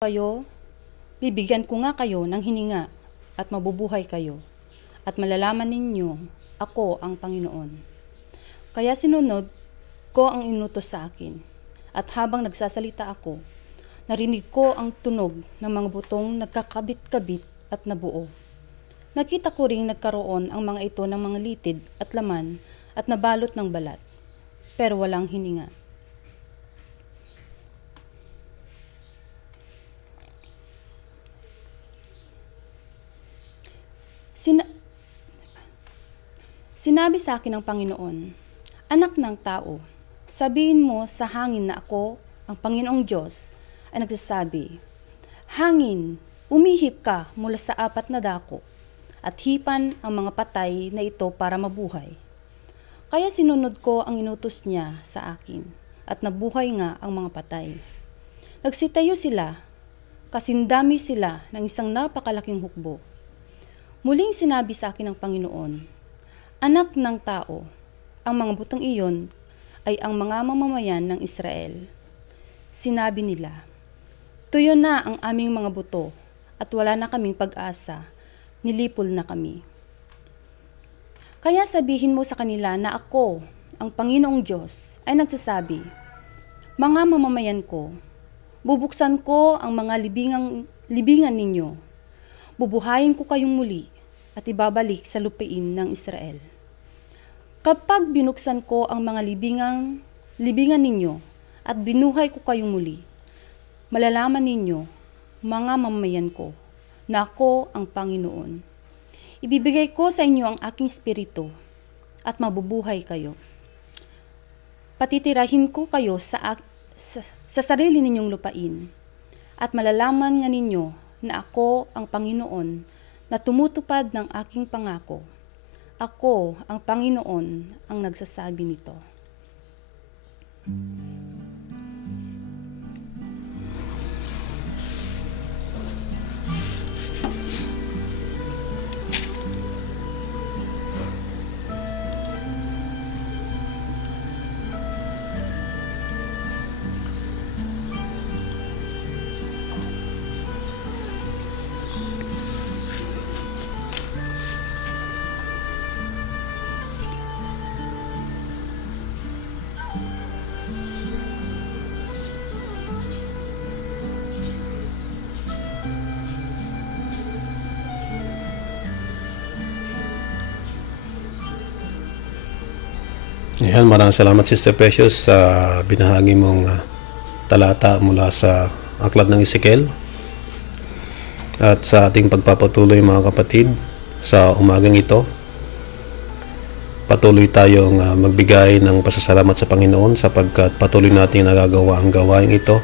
Kayo, bibigyan ko nga kayo ng hininga at mabubuhay kayo at malalaman ninyo ako ang Panginoon. Kaya sinunod ko ang inutos sa akin at habang nagsasalita ako, narinig ko ang tunog ng mga butong nagkakabit-kabit at nabuo. Nakita ko ring nagkaroon ang mga ito ng mga litid at laman at nabalot ng balat, pero walang hininga. Sinabi sa akin ng Panginoon, "Anak ng tao, sabihin mo sa hangin na ako, ang Panginoong Diyos, ay nagsasabi, Hangin, umihip ka mula sa apat na dako, at hipan ang mga patay na ito para mabuhay." Kaya sinunod ko ang inutos niya sa akin, at nabuhay nga ang mga patay. Nagsitayo sila, kasindami sila ng isang napakalaking hukbo. Muling sinabi sa akin ng Panginoon, "Anak ng tao, ang mga butong iyon ay ang mga mamamayan ng Israel." Sinabi nila, "Tuyo na ang aming mga buto at wala na kaming pag-asa, nilipol na kami." Kaya sabihin mo sa kanila na ako, ang Panginoong Diyos, ay nagsasabi, "Mga mamamayan ko, bubuksan ko ang mga libingan ninyo. Bubuhayin ko kayong muli at ibabalik sa lupain ng Israel. Kapag binuksan ko ang mga libingan ninyo at binuhay ko kayong muli, malalaman ninyo, mga mamamayan ko, na ako ang Panginoon. Ibibigay ko sa inyo ang aking espiritu at mabubuhay kayo. Patitirahin ko kayo sa sarili ninyong lupain at malalaman nga ninyo na ako ang Panginoon na tumutupad ng aking pangako. Ako ang Panginoon ang nagsasabi nito. Ayan, maraming salamat Sister Precious sa binahagi mong talata mula sa Aklat ng Ezekiel. At sa ating pagpapatuloy mga kapatid, sa umagang ito, patuloy tayong magbigay ng pasasalamat sa Panginoon sapagkat patuloy nating nagagawa ang gawain ito.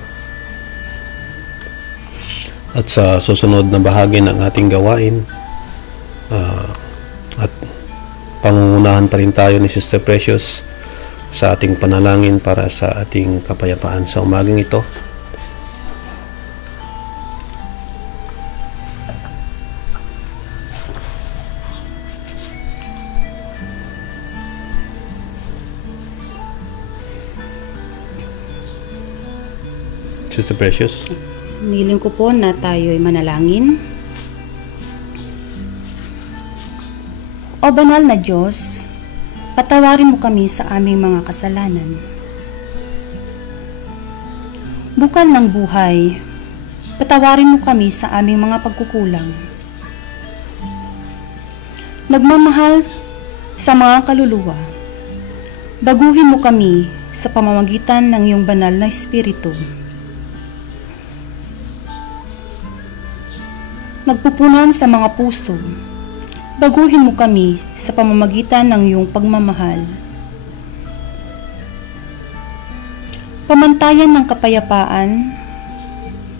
At sa susunod na bahagi ng ating gawain, at pangungunahan pa rin tayo ni Sister Precious sa ating panalangin para sa ating kapayapaan sa umagang ito. Sister Precious, Niling ko po na tayo'y manalangin. O banal na Diyos, patawarin mo kami sa aming mga kasalanan. Bukal ng buhay, patawarin mo kami sa aming mga pagkukulang. Nagmamahal sa mga kaluluwa, baguhin mo kami sa pamamagitan ng iyong banal na Espiritu. Nagpupunan sa mga puso, baguhin mo kami sa pamamagitan ng iyong pagmamahal. Pamantayan ng kapayapaan,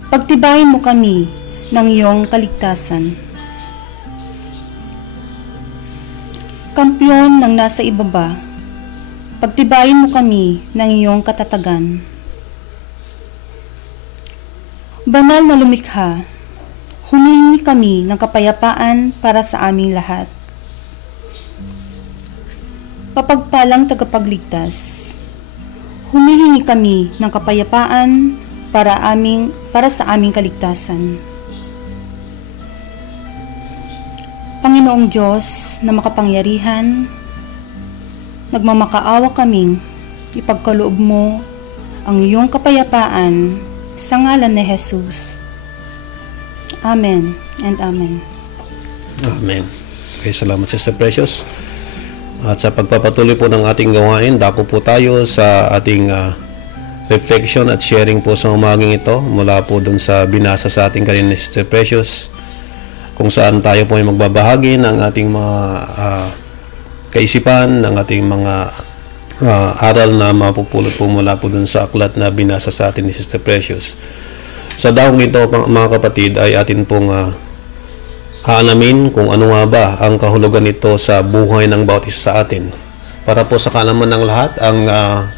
pagtibayin mo kami ng iyong kaligtasan. Kampiyon ng nasa ibaba, pagtibayin mo kami ng iyong katatagan. Banal na lumikha, humingi kami ng kapayapaan para sa aming lahat. Mapagpalang tagapagligtas, humihingi kami ng kapayapaan para sa aming kaligtasan. Panginoong Diyos na makapangyarihan, nagmamakaawa kaming ipagkaloob mo ang iyong kapayapaan sa ngalan ni Jesus. Amen and Amen. Amen. Okay, salamat Sister Precious. At sa pagpapatuloy po ng ating gawain, dako po tayo sa ating reflection at sharing po sa umaging ito mula po dun sa binasa sa ating kanina ni Sister Precious, kung saan tayo po ay magbabahagi ng ating mga kaisipan, ng ating mga aral na mapupulot po mula po dun sa aklat na binasa sa atin ni Sister Precious. Sa daong ito, mga kapatid, ay atin pong haalamin kung ano nga ba ang kahulugan nito sa buhay ng bawat isa sa atin. Para po sa kaalaman ng lahat, ang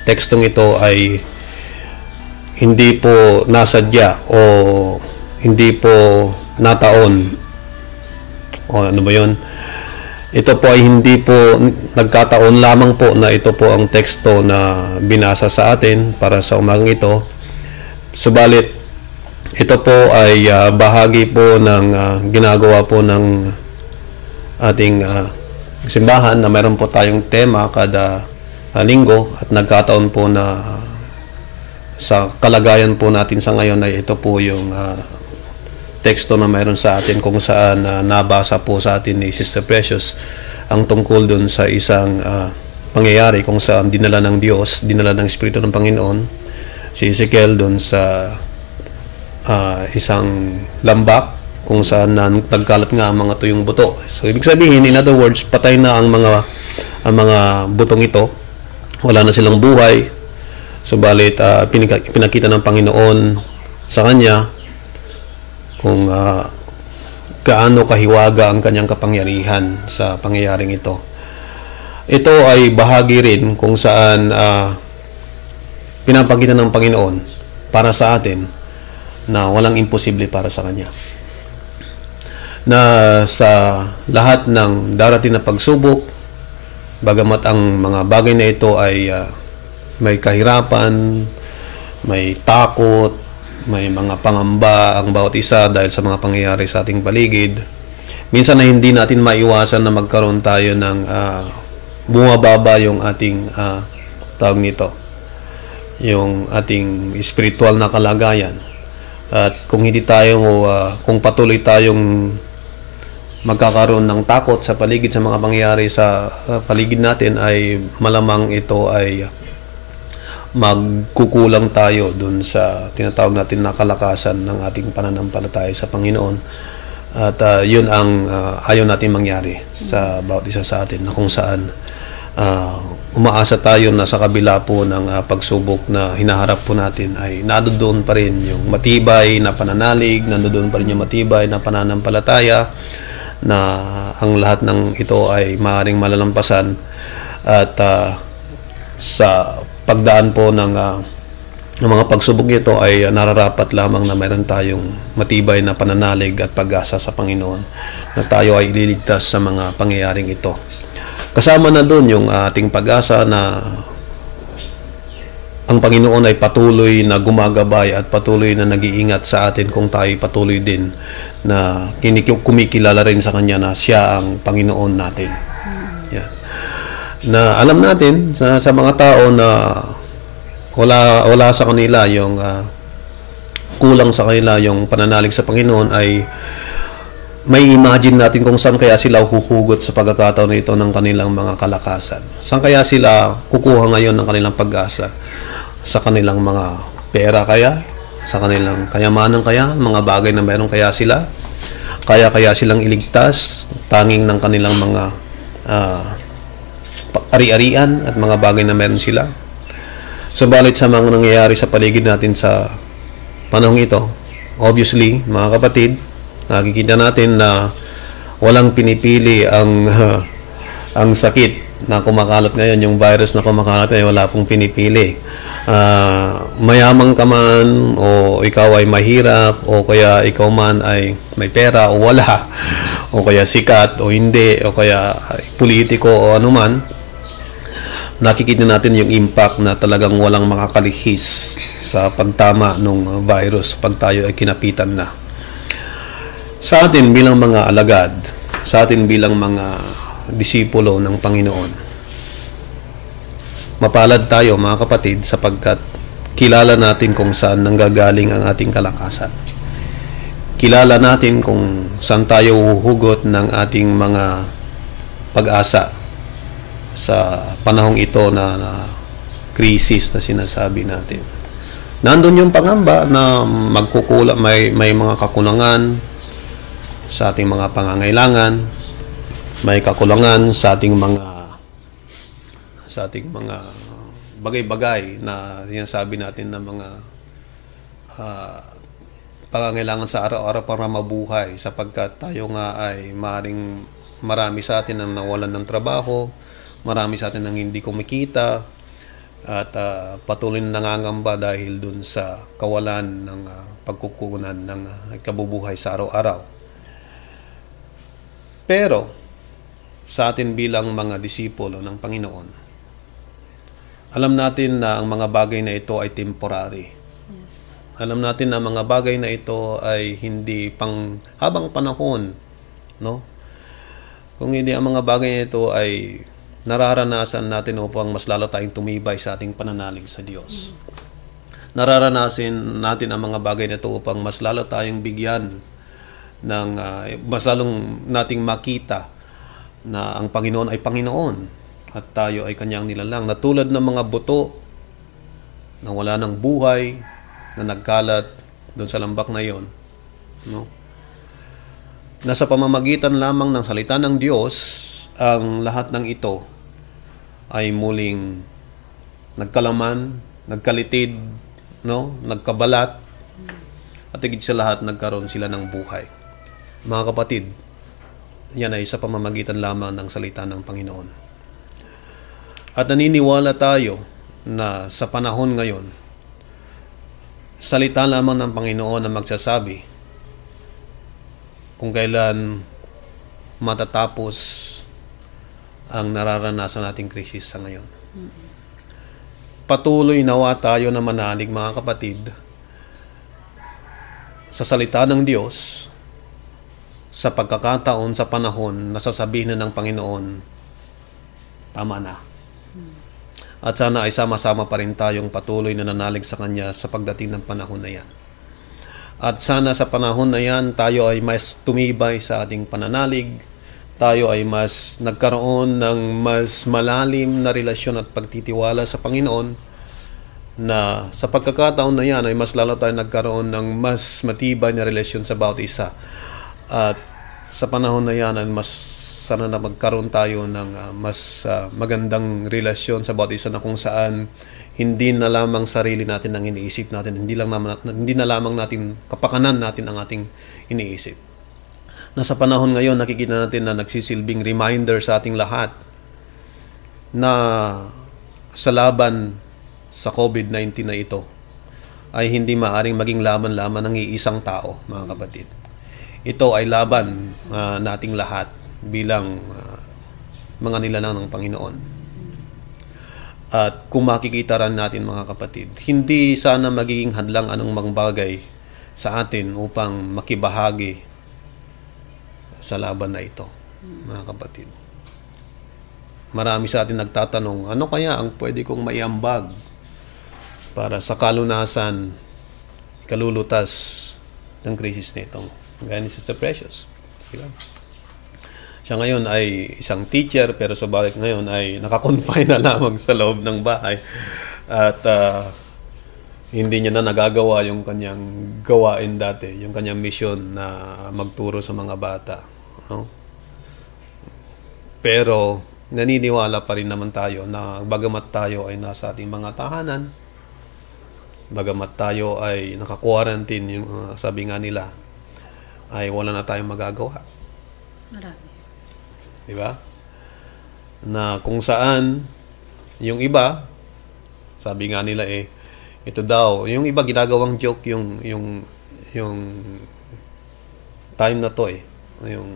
tekstong ito ay hindi po nasadya o hindi po nataon. O ano ba yun? Ito po ay hindi po nagkataon lamang po na ito po ang teksto na binasa sa atin para sa umagang ito. Subalit, ito po ay bahagi po ng ginagawa po ng ating simbahan na mayroon po tayong tema kada linggo, at nagkataon po na sa kalagayan po natin sa ngayon ay ito po yung teksto na mayroon sa atin, kung saan nabasa po sa atin ni Sister Precious ang tungkol dun sa isang pangyayari kung saan dinala ng Diyos, dinala ng Espiritu ng Panginoon si Ezekiel dun sa isang lambak kung saan nagkalat nga ang mga tuyong buto. So ibig sabihin, in other words, patay na ang mga butong ito, wala na silang buhay. Subalit pinakita ng Panginoon sa kanya kung gaano kahiwaga ang kanyang kapangyarihan sa pangyayaring ito. Ito ay bahagi rin kung saan pinapakita ng Panginoon para sa atin na walang imposible para sa Kanya. Na sa lahat ng darating na pagsubok, bagamat ang mga bagay na ito ay may kahirapan, may takot, may mga pangamba ang bawat isa dahil sa mga pangyayari sa ating paligid, minsan na hindi natin maiwasan na magkaroon tayo ng bumababa yung ating tawag nito, yung ating spiritual na kalagayan. At kung hindi tayo kung patuloy tayong magkakaroon ng takot sa paligid sa mga pangyayari sa paligid natin, ay malamang ito ay magkukulang tayo dun sa tinatawag natin na kalakasan ng ating pananampalataya sa Panginoon. At yun ang ayaw natin mangyari sa bawat isa sa atin, na kung saan umaasa tayo na sa kabila po ng pagsubok na hinaharap po natin ay nandoon pa rin yung matibay na pananalig, nandoon pa rin yung matibay na pananampalataya, na ang lahat ng ito ay maaaring malalampasan. At sa pagdaan po ng mga pagsubok nito ay nararapat lamang na mayroon tayong matibay na pananalig at pag-asa sa Panginoon na tayo ay ililigtas sa mga pangyayaring ito. Kasama na doon yung ating pag-asa na ang Panginoon ay patuloy na gumagabay at patuloy na nag-iingat sa atin kung tayo patuloy din na kumikilala rin sa Kanya na Siya ang Panginoon natin. Yan. Na alam natin sa mga tao na wala sa kanila yung kulang sa kanila yung pananalig sa Panginoon, ay may imagine natin kung saan kaya sila huhugot sa pagkakataon nito ng kanilang mga kalakasan. Saan kaya sila kukuha ngayon ng kanilang pag-asa? Sa kanilang mga pera kaya? Sa kanilang kayamanan kaya? Mga bagay na meron kaya sila? Kaya silang iligtas tanging ng kanilang mga ari-arian at mga bagay na meron sila? Subalit sa mga nangyayari sa paligid natin sa panahong ito, obviously, mga kapatid, nakikita natin na walang pinipili ang sakit na kumakalat ngayon, yung virus na kumakalat ngayon, wala pong pinipili. Mayamang ka man, o ikaw ay mahirap, o kaya ikaw man ay may pera o wala, o kaya sikat o hindi, o kaya politiko o anuman, nakikita natin yung impact na talagang walang makakalihis sa pagtama ng virus pag tayo ay kinapitan na. Sa atin bilang mga alagad, sa atin bilang mga disipulo ng Panginoon, mapalad tayo mga kapatid sapagkat kilala natin kung saan nanggagaling ang ating kalakasan. Kilala natin kung saan tayo huhugot ng ating mga pag-asa sa panahong ito na krisis na sinasabi natin. Nandun yung pangamba na may mga kakulangan sa ating mga pangangailangan, may kakulangan sa ating mga bagay-bagay na sinasabi natin na mga pangangailangan sa araw-araw para mabuhay, sapagkat tayo nga ay marami sa atin ang nawalan ng trabaho, marami sa atin ang hindi kumikita, at patuloy na nangangamba dahil dun sa kawalan ng pagkukunan ng kabubuhay sa araw-araw. Pero sa atin bilang mga disipulo ng Panginoon, alam natin na ang mga bagay na ito ay temporary. Yes. Alam natin na mga bagay na ito ay hindi pang habang panahon, no? Kung hindi, ang mga bagay na ito ay nararanasan natin upang mas lalo tayong tumibay sa ating pananalig sa Diyos. Nararanasin natin ang mga bagay na ito upang mas lalo tayong bigyan ng mas lalong nating makita na ang Panginoon ay Panginoon at tayo ay Kanyang nilalang. Na tulad ng mga buto na wala ng buhay, na nagkalat doon sa lambak na yon, no? Nasa pamamagitan lamang ng salita ng Diyos, ang lahat ng ito ay muling nagkalaman, nagkalitid, no? Nagkabalat, at higit sa lahat nagkaroon sila ng buhay. Mga kapatid, yan ay sa pamamagitan lamang ng salita ng Panginoon. At naniniwala tayo na sa panahon ngayon, salita lamang ng Panginoon na magsasabi kung kailan matatapos ang nararanasan nating krisis sa ngayon. Patuloy nawa tayo na manalig, mga kapatid, sa salita ng Diyos sa pagkakataon, sa panahon na sasabihin na ng Panginoon, tama na. At sana ay sama-sama pa rin tayong patuloy na nanalig sa Kanya sa pagdating ng panahon na yan. At sana sa panahon na yan, tayo ay mas tumibay sa ating pananalig, tayo ay mas nagkaroon ng mas malalim na relasyon at pagtitiwala sa Panginoon, na sa pagkakataon na yan ay mas lalo tayo nagkaroon ng mas matibay na relasyon sa bawat isa. At sa panahon na yan ay mas sana na magkaroon tayo ng mas magandang relasyon sa bawat isa, na kung saan hindi na lamang sarili natin ang iniisip natin, hindi na lamang natin kapakanan natin ang ating iniisip. Nasa panahon ngayon, nakikita natin na nagsisilbing reminder sa ating lahat na sa laban sa COVID-19 na ito ay hindi maaring maging laban lamang ng iisang tao, mga kapatid. Ito ay laban nating lahat bilang mga nilalang ng Panginoon. At kung makikita rin natin, mga kapatid, hindi sana magiging hadlang anong mga bagay sa atin upang makibahagi sa laban na ito, mga kapatid. Marami sa atin nagtatanong, ano kaya ang pwede kong maiambag para sa kalunasan, kalulutas ng krisis nito? Gaya ni Sister Precious. Diba? Siya ngayon ay isang teacher, pero sa balik ngayon ay nakakonfine na lamang sa loob ng bahay. At hindi niya na nagagawa yung kanyang gawain dati, yung kanyang mission na magturo sa mga bata. No? Pero naniniwala pa rin naman tayo na bagamat tayo ay nasa ating mga tahanan, bagamat tayo ay naka-quarantine, yung sabi nga nila, ay wala na tayong magagawa. Marami. Diba? Na kung saan yung iba, sabi nga nila ito daw, yung iba ginagawang joke yung time na to yung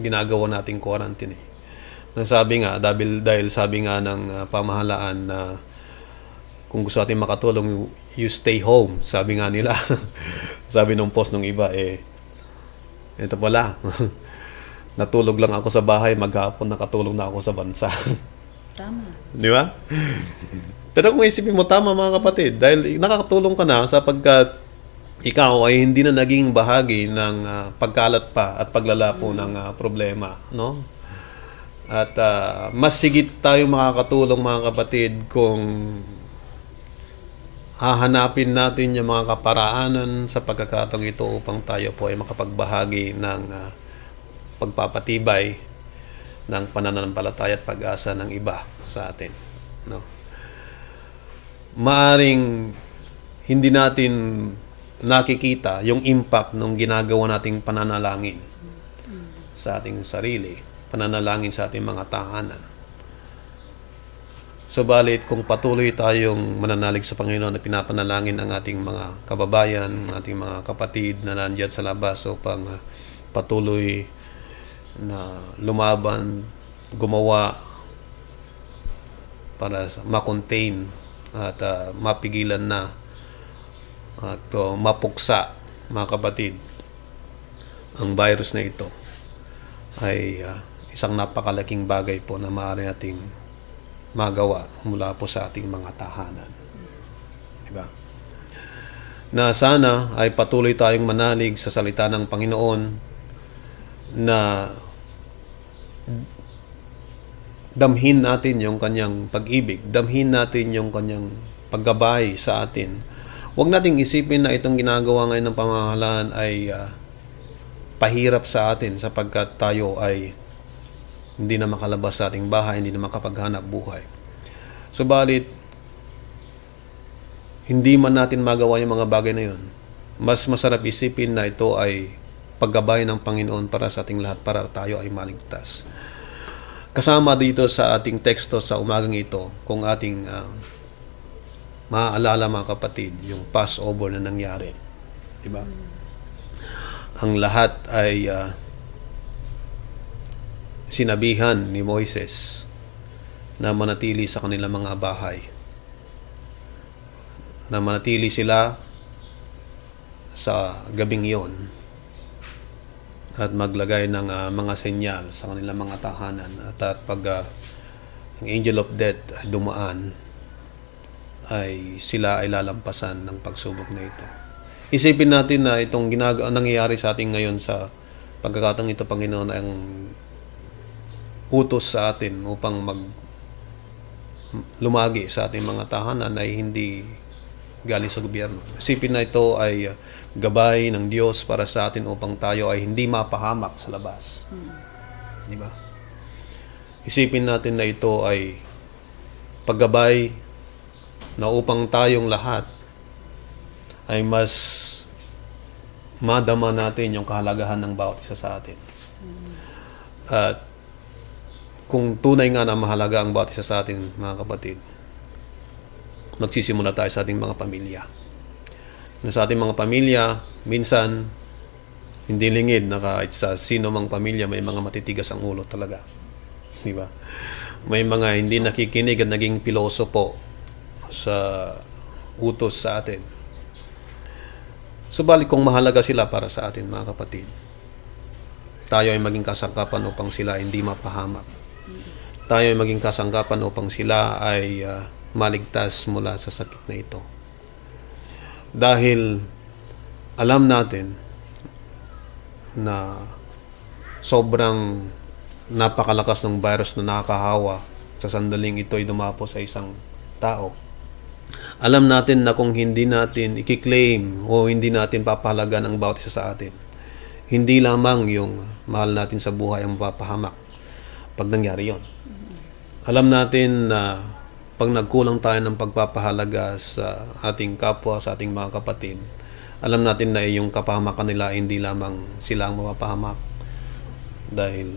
ginagawa nating quarantine . Sabi nga, dahil sabi nga ng pamahalaan na kung gusto natin makatulong, you stay home. Sabi nga nila. Sabi nung post nung iba, ito pala. Natulog lang ako sa bahay, maghapon nakatulog na ako sa bansa. Tama. Di ba? Pero kung isipin mo, tama mga kapatid, dahil nakakatulong ka na sapagkat ikaw ay hindi na naging bahagi ng pagkalat pa at paglalapo ng problema, no? At mas sigit tayo makakatulong mga kapatid kung hahanapin natin yung mga kaparaanan sa pagkakataong ito upang tayo po ay makapagbahagi ng pagpapatibay ng pananampalataya at pag-asa ng iba sa atin, no? Maaring hindi natin nakikita yung impact ng ginagawa nating pananalangin sa ating sarili, pananalangin sa ating mga tahanan. Subalit kung patuloy tayong mananalig sa Panginoon at pinapanalangin ang ating mga kababayan, ating mga kapatid na nandiyan sa labas upang patuloy na lumaban, gumawa para ma-contain at mapigilan na at mapuksa, mga kapatid, ang virus na ito ay isang napakalaking bagay po na maaari nating magawa mula po sa ating mga tahanan. Diba? Na sana ay patuloy tayong manalig sa salita ng Panginoon na damhin natin yung kanyang pag-ibig, damhin natin yung kanyang paggabay sa atin. Huwag nating isipin na itong ginagawa ngayon ng pamahalaan ay pahirap sa atin sapagkat tayo ay hindi na makalabas sa ating bahay, hindi na makapaghanap buhay. Subalit, hindi man natin magawa yung mga bagay na yun. Mas masarap isipin na ito ay paggabay ng Panginoon para sa ating lahat, para tayo ay maligtas. Kasama dito sa ating teksto sa umagang ito, kung ating maaalala mga kapatid, yung Passover na nangyari. Diba? Ang lahat ay sinabihan ni Moises na manatili sa kanilang mga bahay. Na manatili sila sa gabing iyon at maglagay ng mga senyal sa kanilang mga tahanan at pag ang angel of death ay dumaan ay sila ay lalampasan ng pagsubok na ito. Isipin natin na itong nangyayari sa atin ngayon sa pagkakataong ito, Panginoon, ang utos sa atin upang lumagi sa ating mga tahanan ay hindi galing sa gobyerno. Isipin na ito ay gabay ng Diyos para sa atin upang tayo ay hindi mapahamak sa labas. Di ba? Isipin natin na ito ay paggabay na upang tayong lahat ay mas madama natin yung kahalagahan ng bawat isa sa atin. At kung tunay nga na mahalaga ang bawat isa sa atin, mga kapatid, magsisimula tayo sa ating mga pamilya. Sa ating mga pamilya, minsan, hindi lingid na kahit sa sino mang pamilya, may mga matitigas ang ulo talaga. Di ba? May mga hindi nakikinig at naging pilosopo sa utos sa atin. Subalit kung mahalaga sila para sa atin, mga kapatid, tayo ay maging kasangkapan upang sila hindi mapahamak. Tayo ay maging kasangkapan upang sila ay maligtas mula sa sakit na ito. Dahil alam natin na sobrang napakalakas ng virus na nakakahawa sa sandaling ito ay dumapo sa isang tao. Alam natin na kung hindi natin i-claim o hindi natin papahalagan ang bawat isa sa atin, hindi lamang yung mahal natin sa buhay ang mapapahamak pag nangyari yon. Alam natin na pag nagkulang tayo ng pagpapahalaga sa ating kapwa, sa ating mga kapatid, alam natin na yung kapahamakan nila hindi lamang sila ang mapapahamak dahil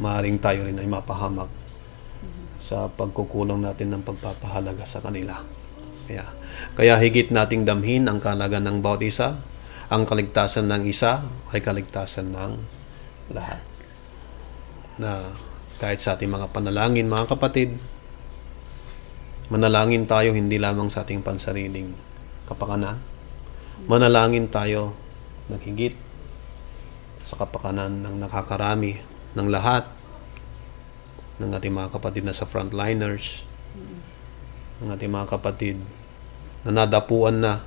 maaaring tayo rin ay mapahamak sa pagkukulang natin ng pagpapahalaga sa kanila. Kaya higit nating damhin ang kahalagan ng bawat isa. Ang kaligtasan ng isa ay kaligtasan ng lahat. Na kahit sa ating mga panalangin, mga kapatid, manalangin tayo hindi lamang sa ating pansariling kapakanan. Manalangin tayo ng higit sa kapakanan ng nakakarami ng lahat ng ating mga kapatid na sa frontliners, ng ating mga kapatid na nadapuan na,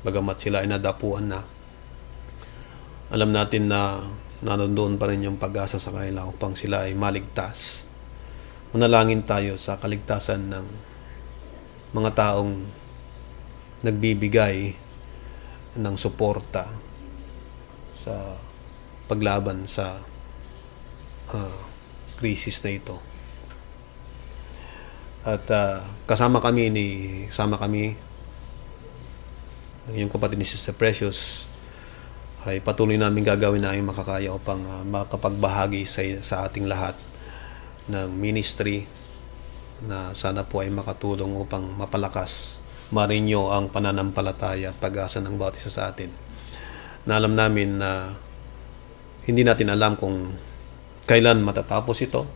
bagamat sila ay nadapuan na. Alam natin na nandoon pa rin yung pag-asa sa kanila upang sila ay maligtas. Manalangin tayo sa kaligtasan ng mga taong nagbibigay ng suporta sa paglaban sa krisis na ito. At kasama kami ng iyong kapatid ni Sister Precious, ay patuloy namin gagawin na yung makakaya upang makapagbahagi sa ating lahat ng ministry na sana po ay makatulong upang mapalakas, marinyo ang pananampalataya at pag-asa ng bawat isa sa atin. Na alam namin na hindi natin alam kung kailan matatapos ito.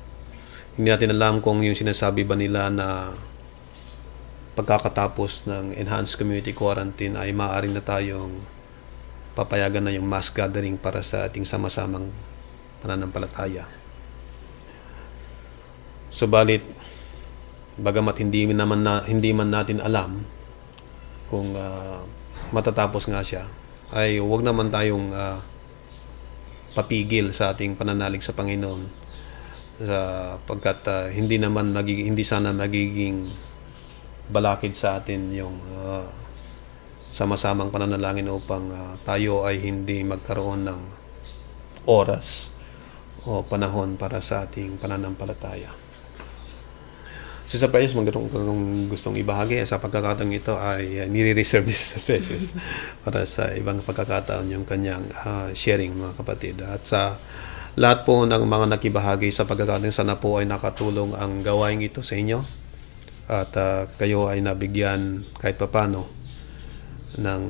Hindi natin alam kung yung sinasabi ba nila na pagkakatapos ng enhanced community quarantine ay maaaring na tayong papayagan na yung mass gathering para sa ating sama-samang pananampalataya. Subalit, bagamat hindi man natin alam kung matatapos nga siya, ay huwag naman tayong papigil sa ating pananalig sa Panginoon, sapagkat hindi sana magiging balakid sa atin yung sama-samang pananalangin upang tayo ay hindi magkaroon ng oras o panahon para sa ating pananampalataya. Sister Precious, kung gustong ibahagi sa pagkakataong ito ay nire-reserve ni Sister Precious para sa ibang pagkakataon yung kanyang sharing, mga kapatid. At sa lahat po ng mga nakibahagi sa pagkakataong, sana po ay nakatulong ang gawain ito sa inyo at kayo ay nabigyan kahit papano ng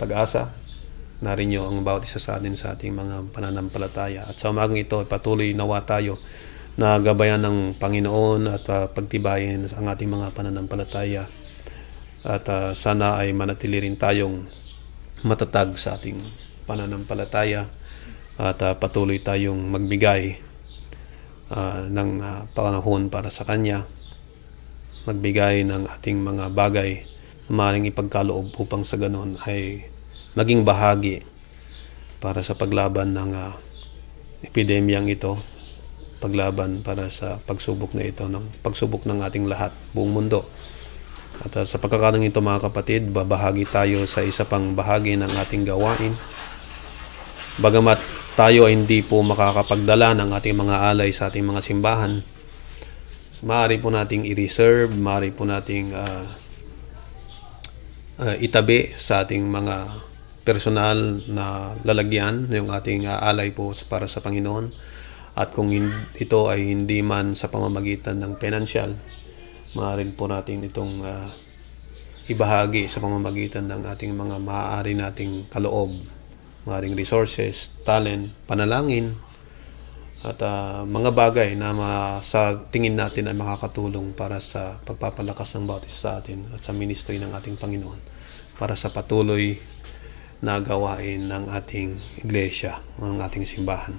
pag-asa na rin nyo ang bawat isa sa atin sa ating mga pananampalataya. At sa umagang ito, patuloy nawa tayo na gabayan ng Panginoon at pagtibayin ang ating mga pananampalataya. At sana ay manatili rin tayong matatag sa ating pananampalataya at patuloy tayong magbigay ng panahon para sa Kanya, magbigay ng ating mga bagay na maaaring ipagkaloob upang sa ganon ay maging bahagi para sa paglaban ng epidemyang ito, paglaban para sa pagsubok na ito, ng pagsubok ng ating lahat, buong mundo. At sa pagkakataong ito, mga kapatid, babahagi tayo sa isa pang bahagi ng ating gawain. Bagamat tayo ay hindi po makakapagdala ng ating mga alay sa ating mga simbahan, maaari po nating i-reserve, maaari po nating itabi sa ating mga personal na lalagyan yung ating alay po para sa Panginoon. At kung ito ay hindi man sa pamamagitan ng financial, maaari po natin itong ibahagi sa pamamagitan ng ating mga maaari nating kaloob, maaaring resources, talent, panalangin, at mga bagay na sa tingin natin ay makakatulong para sa pagpapalakas ng bawat isa sa atin at sa ministry ng ating Panginoon para sa patuloy na gawain ng ating iglesia, ng ating simbahan.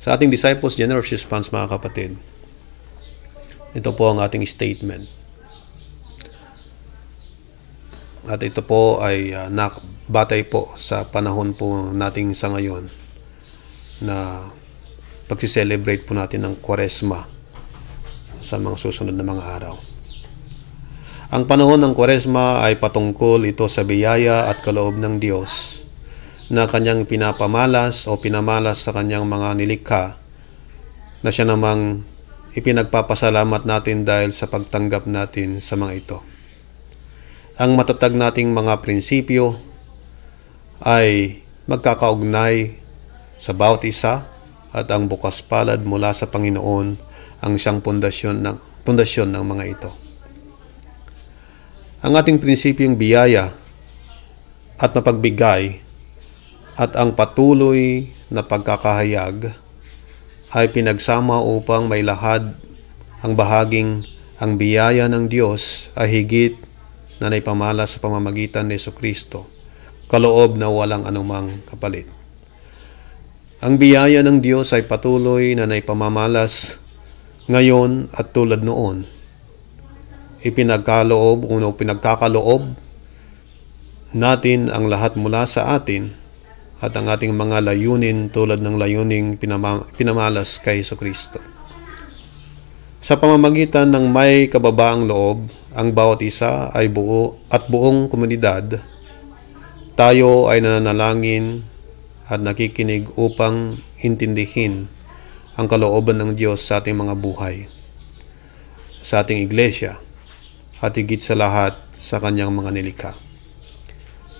Sa ating Disciples Generous Response, mga kapatid, ito po ang ating statement. At ito po ay batay po sa panahon po nating sa ngayon na pagsi-celebrate po natin ng Kwaresma sa mga susunod na mga araw. Ang panahon ng Kwaresma ay patungkol ito sa biyaya at kaloob ng Diyos na Kanyang pinapamalas o pinamalas sa Kanyang mga nilikha, na Siya namang ipinagpapasalamat natin dahil sa pagtanggap natin sa mga ito. Ang matatag nating mga prinsipyo ay magkakaugnay sa bawat isa at ang bukas palad mula sa Panginoon ang siyang pundasyon ng mga ito. Ang ating prinsipyong biyaya at mapagbigay at ang patuloy na pagkakahayag ay pinagsama upang may lahad ang bahaging ang biyaya ng Diyos ay higit na naipamalas sa pamamagitan ni Jesucristo, kaloob na walang anumang kapalit. Ang biyaya ng Diyos ay patuloy na naipamamalas ngayon at tulad noon. Ipinagkaloob o pinagkakaloob natin ang lahat mula sa atin at ang ating mga layunin tulad ng layuning pinamalas kay Jesucristo. Sa pamamagitan ng may kababaang loob, ang bawat isa ay buong komunidad. Tayo ay nananalangin at nakikinig upang intindihin ang kalooban ng Diyos sa ating mga buhay, sa ating iglesia, at higit sa lahat sa kanyang mga nilikha.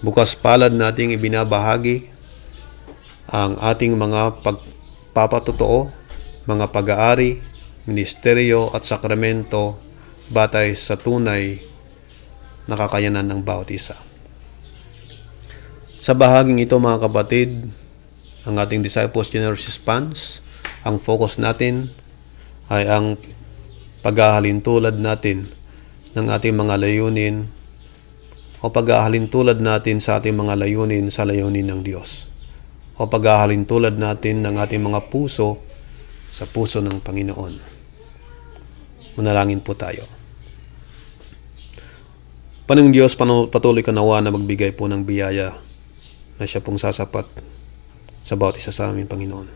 Bukas palad nating ibinabahagi ang ating mga pagpapatotoo, mga pag-aari, ministeryo at sakramento batay sa tunay na kakayanan ng bawat isa. Sa bahaging ito mga kapatid, ang ating Disciples Generous Response, ang focus natin ay ang paghahalintulad natin ng ating mga layunin o paghahalintulad natin sa ating mga layunin sa layunin ng Diyos o paghahalintulad natin ng ating mga puso sa puso ng Panginoon. Manalangin po tayo. Panginoong Diyos, patuloy ka nawa na magbigay po ng biyaya na siya pong sasapat sa bawat isa sa amin, Panginoon.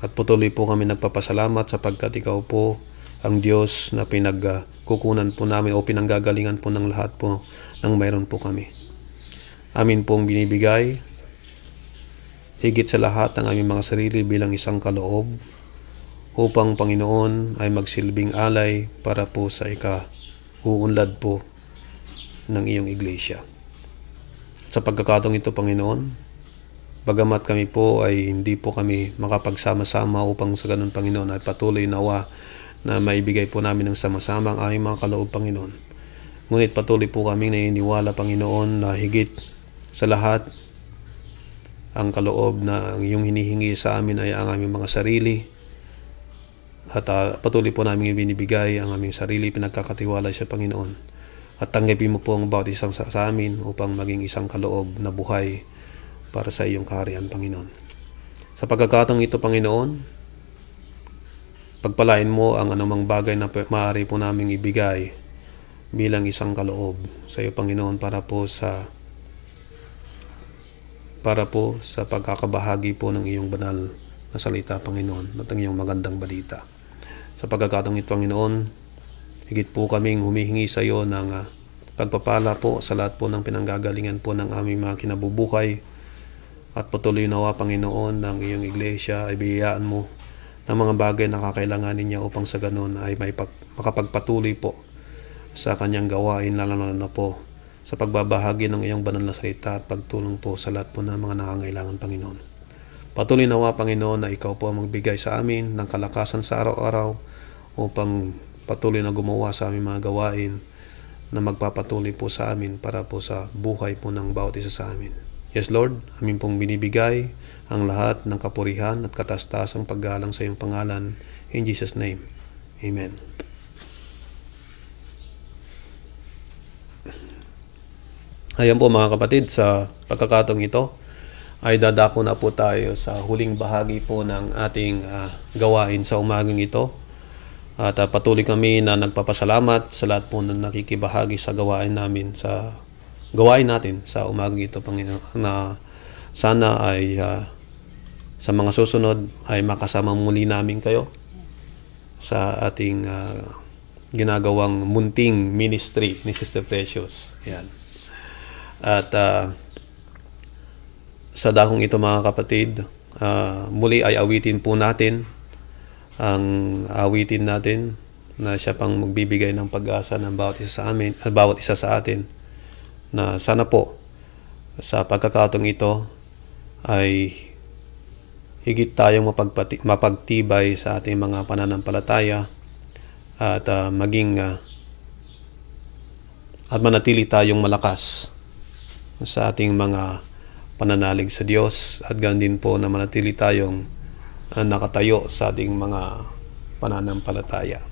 At patuloy po kami nagpapasalamat sapagkat ikaw po ang Diyos na pinagkukunan po namin o pinanggagalingan po ng lahat po ng mayroon po kami. Amin pong binibigay higit sa lahat ang aming mga sarili bilang isang kaloob upang Panginoon ay magsilbing alay para po sa ika-uunlad po ng iyong iglesia. Sa pagkakataong ito, Panginoon, bagamat kami po ay hindi po kami makapagsama-sama upang sa ganun, Panginoon, ay patuloy nawa na maibigay po namin ng sama-sama ang aming mga kaloob, Panginoon. Ngunit patuloy po kami naniniwala, Panginoon, na higit sa lahat ang kaloob na ang iyong hinihingi sa amin ay ang aming mga sarili. At patuloy po namin ibinibigay ang aming sarili, pinagkakatiwala sa Panginoon. At tanggapin mo po ang bawat isang sa amin upang maging isang kaloob na buhay para sa iyong kaharian, Panginoon. Sa pagkakataong ito, Panginoon, pagpalain mo ang anumang bagay na maaari po namin ibigay bilang isang kaloob sa iyo, Panginoon, para po sa pagkakabahagi po ng iyong banal na salita, Panginoon, at ang iyong magandang balita. Sa pagkakataong ito, Panginoon, higit po kaming humihingi sa iyo ng pagpapala po sa lahat po ng pinanggagalingan po ng aming mga kinabubuhay. At patuloy nawa, Panginoon, ng iyong iglesia ay biyayaan mo ng mga bagay na kakailanganin niya upang sa ganun ay makapagpatuloy po sa kanyang gawain, lalo na po sa pagbabahagi ng iyong banal na salita at pagtulong po sa lahat po ng mga nangangailangan, Panginoon. Patuloy nawa, Panginoon, na ikaw po ang magbigay sa amin ng kalakasan sa araw-araw upang patuloy na gumawa sa aming mga gawain na magpapatuloy po sa amin para po sa buhay po ng bawat isa sa amin. Yes, Lord, amin pong binibigay ang lahat ng kapurihan at katastasang paggalang sa iyong pangalan. In Jesus' name, Amen. Ayan po mga kapatid, sa pagkakataong ito ay dadako na po tayo sa huling bahagi po ng ating gawain sa umagang ito. At patuloy kami na nagpapasalamat sa lahat po na nakikibahagi sa gawain natin sa umagang ito, Panginoon, na sana ay sa mga susunod ay makasama muli namin kayo sa ating ginagawang munting ministry ni Sister Precious. Yan. At sa dakong ito mga kapatid, muli ay awitin po natin ang awitin natin na siya pang magbibigay ng pag-asa ng bawat isa sa atin, na sana po sa pagkakataong ito ay higit tayong mapagtibay sa ating mga pananampalataya at at manatili tayong malakas sa ating mga pananalig sa Diyos, at ganoon din po na manatili tayong nakatayo sa ating mga pananampalataya.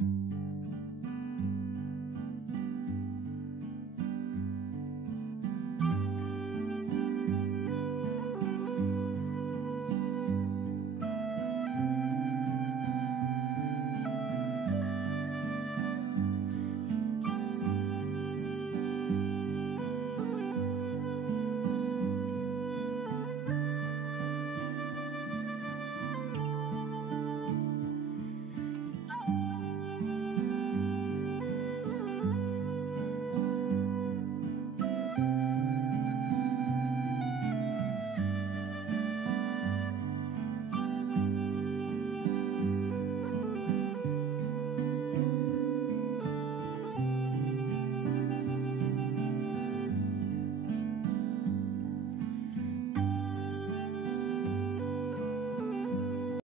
you.